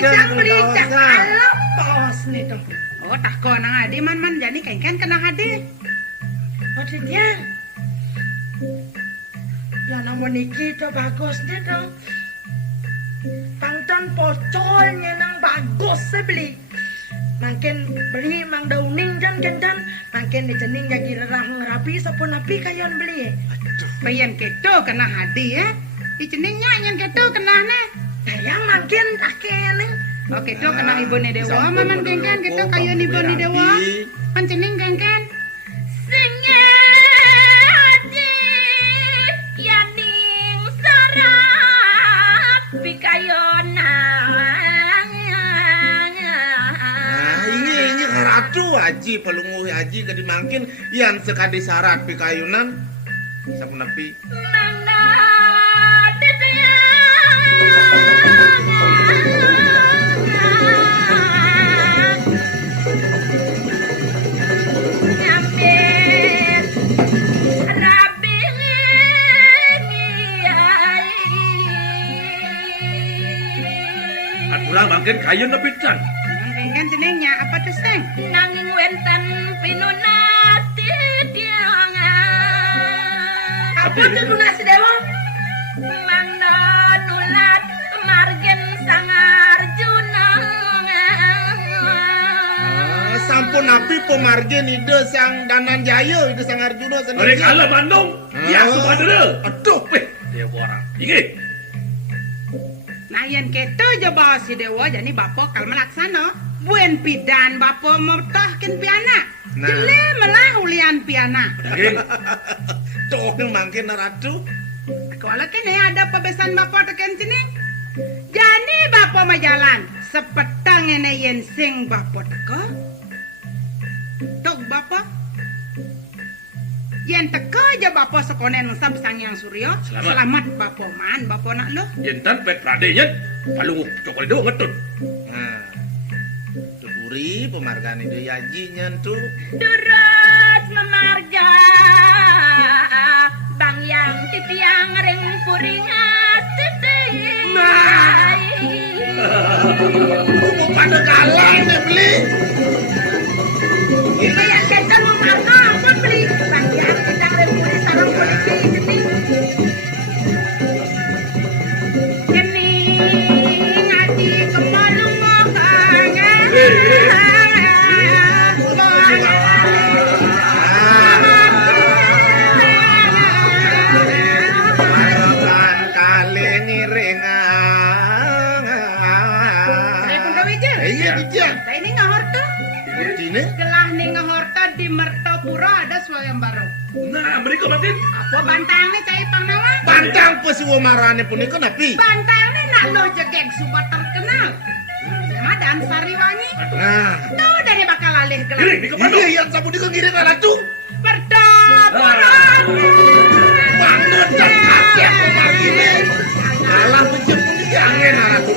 Ijang beli alap bos nih dong. Oh tak kau nang adi man jadi kain kena adi. Oh dia. Ya namun iki itu bagus nih dong. Pangton pocolnya nang bagus saya beli. Makin beli mang dauning dan makin dicening jadi lerah ngerapi sapun api kayon beli. Bayan keto kena adi ya. Iceningnya nyan keto kena ne. Yang makin pakai nih. Oh keto kena ibu ni dewa maman kengken keto kayon ibu ni dewa. Pancening kengken. Senya adi yaning sarat pikayona. Ini ratu aji pelunguh aji kadi mangkin yan sekadi syarat pikayunan sapun api. Nanda tetaya. Aturan mangkin kayun nepican. Kengken ceningnya apa tuh seng? Nanging wenten pinunati diangan. Apa tuh lunasi dewa? Mangna nulat margen sangarjuna. Sampun api pemargen ide sang Danan Jaya ide sang Arjuna sendiri. Mereka ala Bandung. Ya supadera. Aduh, Dewa orang. Ingat. Nah yan keto aja bawa si dewa jadi bapo kal melaksana. Buen pidan bapo mertahkin piana. Nah. Jele melah ulian piana. Daging. Tuh mangkin ratu. Kalau kene ada pebesan bapo teken sini. Jadi bapo majalan. Sepetang ene yen sing bapo teko. Tok bapo. Yen teko aja bapo sekonen sab sang yang suryo. Selamat. Bapo man bapo nak lo. Yentan pet pradenya. Palunguh cokol itu ngetun. Nah. Tupuri pemargan ide yaji nyentuh. Durat memarga bang yang titiang ring puring asiti. Mau pada kalah nih beli. Ini yang kita mau marga apa beli? Bagian kita ring puring sarang polisi jadi. Kening ati kemalung kangen. Marokan kali ngiringan. Iya bijak. Saya ini ngahorta. Ini Gelah nih ngahorta di Mertopura ada swayambara. Nah, mereka mangkin. Apa bantangnya cai pangnawa? bantang pesiwo marane punika napi. Bantangnya nak lo jegek subat terkenal. Sama dan Sariwangi. Nah, Tuh dari bakal alih gelah. Giring di kepala. iya yang sabu dikengiring ratu. Mertopura. Bangun dan hati aku margine. Kalah menjemput jangan ratu.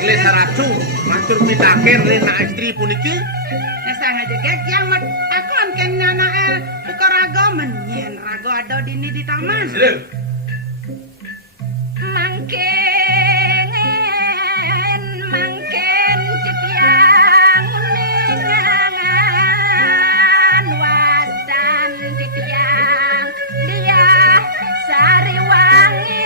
Gelis ratu, matur pitaken rena istri puniki. Nasang aja gek yang akon kan anak buka raga menyen raga ada dini di taman. Giring. Mangken titiang ningangan wasan titiang dia Sariwangi.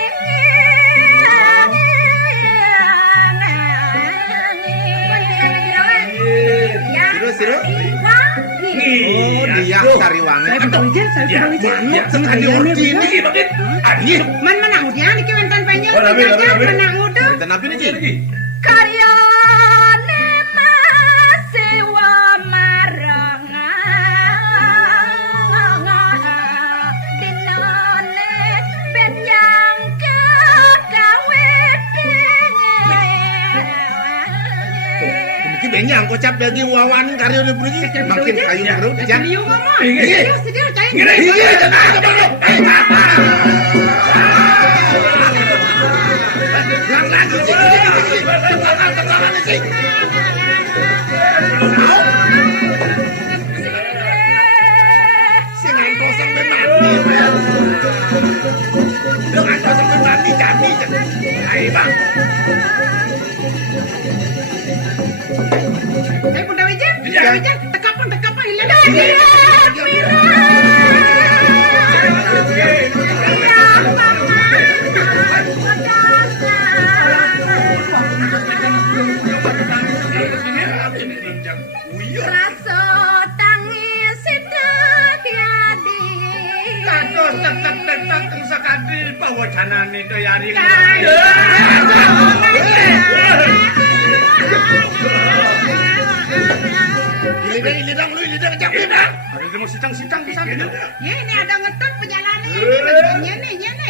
Siro. Oh, dia Sariwangi. Saya betul aja, saya betul aja. Sekali urdi ini. Ini mangkin. Adi. Man menang udah niki wonten penjel Oh, labe, jajan labe. menang udah. Kita napi nih, Ci? Lagi. karyane masewa marang dinane ben yang kagawe Mungkin benyang kocap bagi wawan karyo di beri makin kayu baru aja. Liu ngomong. Iya. Liu sedia cai. Ngene. Iya, jangan baru. Singan kosong memang. Dengan kosong memang jadi. Ayo bang. Saya pun dah wijen. Iya. Dah wijen. Tekapun hilang. rasa tangis sidak yadi Aduh, tetep sekali pawacanan itu yari. Lidang, lidang. Ada mau sitang bisa gitu. Ya ini ada ngetut perjalanan ini. Nyene.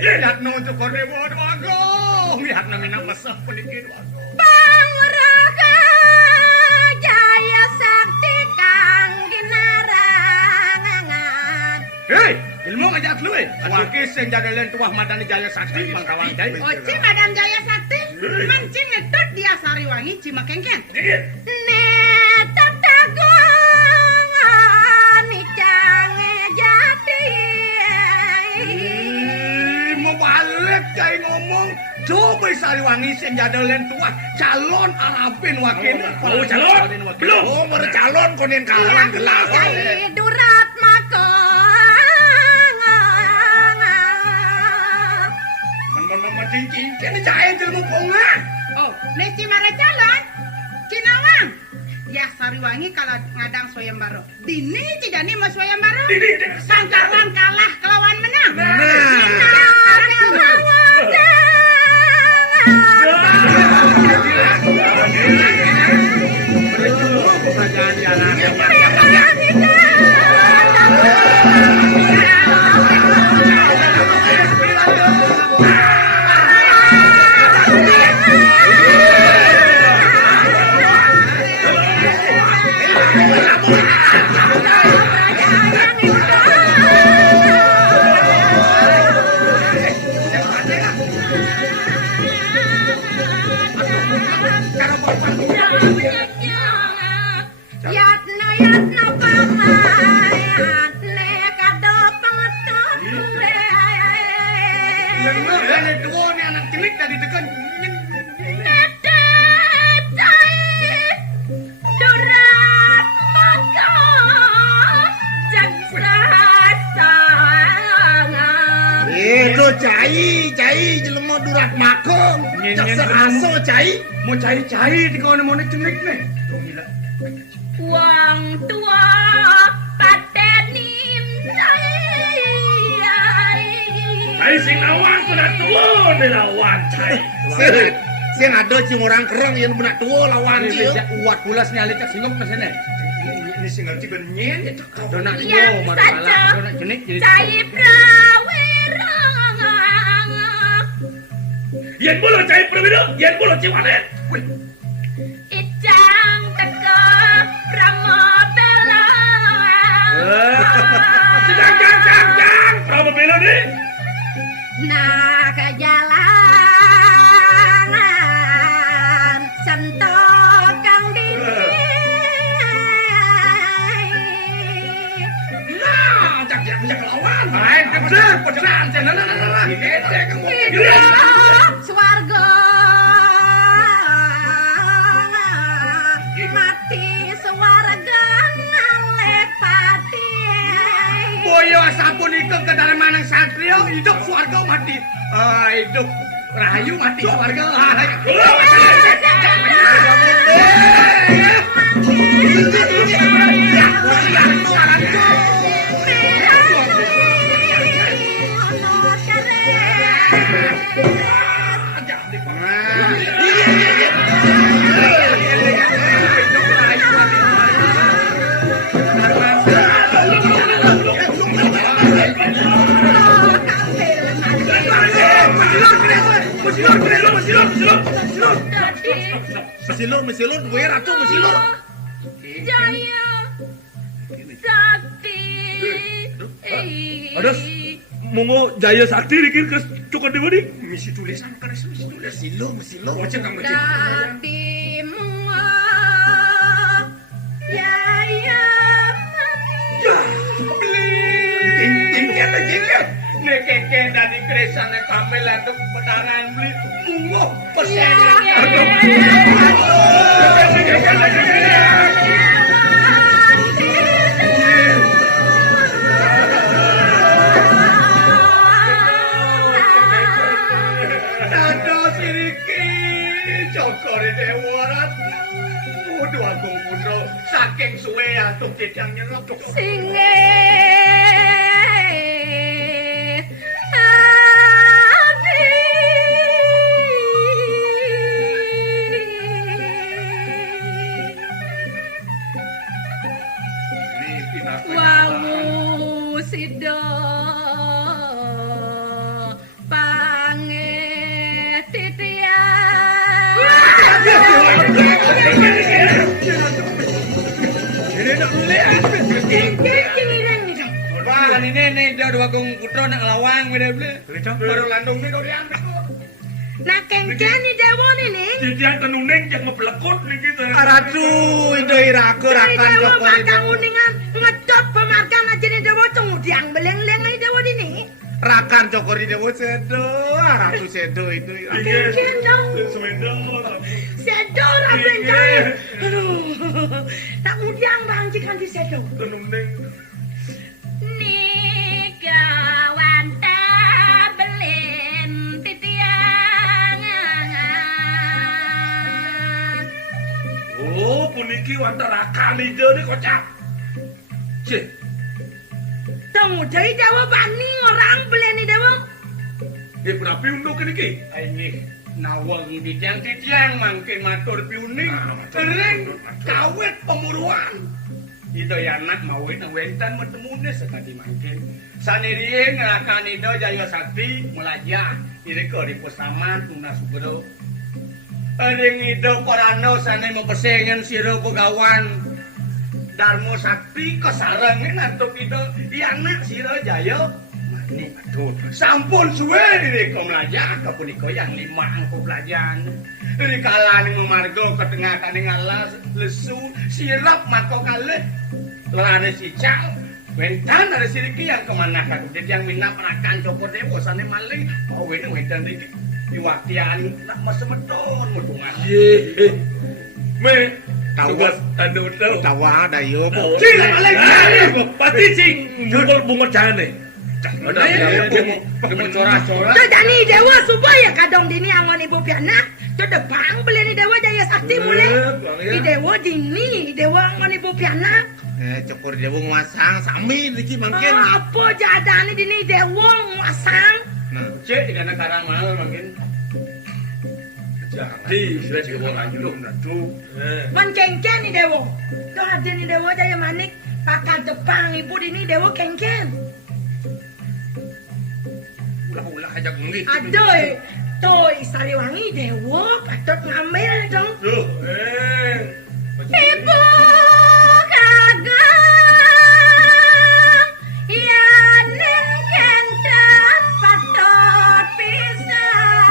Lihat no untuk korebo aduh. Lihat na minang masah pelikir. pangraga jaya sakti kang ginarangan Hei, ilmu ngajak lu Wakil sing jadalen tuah madani jaya sakti mangkawang jai. Oci Madam Jaya Sakti. Mancing ngetut dia Sariwangi Cimakengken. ne tatagongan cange jati Mau balik jai ngomong. Coba Sariwangi sing jadalen tuah calon Arabin wakil. Oh, calon? Belum. Oh, baru calon konen kalah gelar. Jai durat mako Cincin jaya ilmu konga. Oh, ne Cimara calon. Cinawang. Ya Sariwangi kalau ngadang Swayambaro. Dini cijani mau Swayambaro. Sangkaran kalah kelawan menang. Yatna yatna pamayat ne kado pengetut gue. Lenger dari dua ni anak cilik tadi tekan. Netetai durat maka jagsasangan. Itu cai jelema durat makom. Cak seraso cai. Mau cai di kawan mau cilik nih. Wang tua patenin Cai sing lawan kuda tua di lawan cai. Sing ada cing orang kerang yang benak tua lawan dia. Uat pulas ni alik singop macam ni. Ini sing ngerti benyen itu kau. Dona yang io saja masalah. Dona jenik jadi. cai prawirang Yen bolo cai perwira, yen bolo ciwanet. ijang teka pramabela Jang. Berapa bela ni? nak jalangan sentokang dini Nah, jak lawan. Baik, betul. Pecahan jangan. hidup swarga mati swarga lepati Boyo asapun ikut ke dalam manang satrio hidup swarga mati. Hidup rahayu mati swarga. Jadi Mesilur, gue ratu mesilur. Jaya Sakti. Adas mongo Jaya Sakti dikir ke cokot dewa di. Misi tulisan kan misi tulis mesilur. Macam kang macam. Sakti mua Jaya Jengket. Nekeke dari kresane kamel untuk pedarangan beli. Mungo persen. Jokore Dewa Ratu. Waduh Agung Putra saking suwe atuk jedang nyerot. Singe Wawu Sido Pange Titian Wah, ini dia dua Agung Putra nak lawang beda-beda. Baru landung ni dori ambil. Nah kengken ni dewa ni ning. Jadi yang tenuneng yang ngebelekot nih kita. Ratu itu iraku Dari rakan dewa Jokore. bakang uningan ngedot pemarkan aja ni dewa cengudang beleng-leng ni dewa di ni. Rakan Jokore Dewa sedo, Ratu sedo itu. Kengken dong. Semedang. Sedor apa kan? Aduh. Tak ngudang bang jikan di sedor. Tenuneng. Nikawan tabelin Titian Oh, puniki wantara kali je ni kocak. Cih, Tunggu dari dewa bani orang belen ni dewa. dia berapi untuk niki. Ini nawang di tiang mangkin matur piuning. Matur. Kering kawet pemuruan. Itu ya anak mau wentan bertemune sekali mangkin. Saniriye ngelakan itu Jaya Sakti melajah. Ini ke di Pusama Tuna Sugro. Ering itu korano sana mau pesengan siro pegawan. Darmo Sakti kesarangin antuk itu. Iya anak siro Jaya. Ini aduh, sampun suwe ini kau melajah ke puniko yang lima angko pelajaran. Ini kalah nih memargo ke tengah kaning alas lesu sirap mako kalih. Lelane sical, wentan ada siriki yang kemana kan? Jadi yang minap perakan cokor dewo sana maling. Oh ini wentan ini diwaktian nak masemeton mutungan. Ye, me. Tawas. Aduh, Tawa ada yo. Cing, pasti cing. Bunga jane. Ada Demo corak-corak. Tu jani dewa supaya kadang dini angon ibu piana. Tu debang beli ni dewa Jaya Sakti mulai. Di dewa dini, dewa angon ibu piana. Cokor dewo nguasang sami lagi mungkin. Apa jadani dini dewa nguasang. Nah, cek di kana karang mal mungkin. jadi sudah juga mau lanjut tuh. Mencengken ni dewa. Tu ada ni dewa Jaya Manik. Pakal Jepang ibu dini dewa kengken. Ulah-ulah aja ngit. Aduh, toy Sariwangi dewa patut ngambil dong. Tuh, Ibu kagang ya ning kentan patut pisah.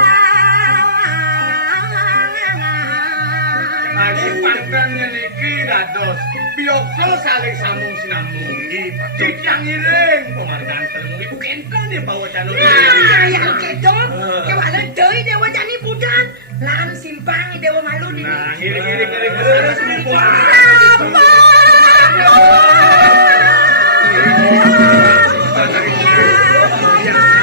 Lagi pantangnya niki dados biokso saling sambung sinambung nggih Pak. Yang iring pemargan telung ibu kentan ya bawa calon. Nah, yang kedong, kewalan deui dewa jani budan. Lan simpang dewa malu dini. Nah, iring-iring ke sana sini kuat. Apa? Ya,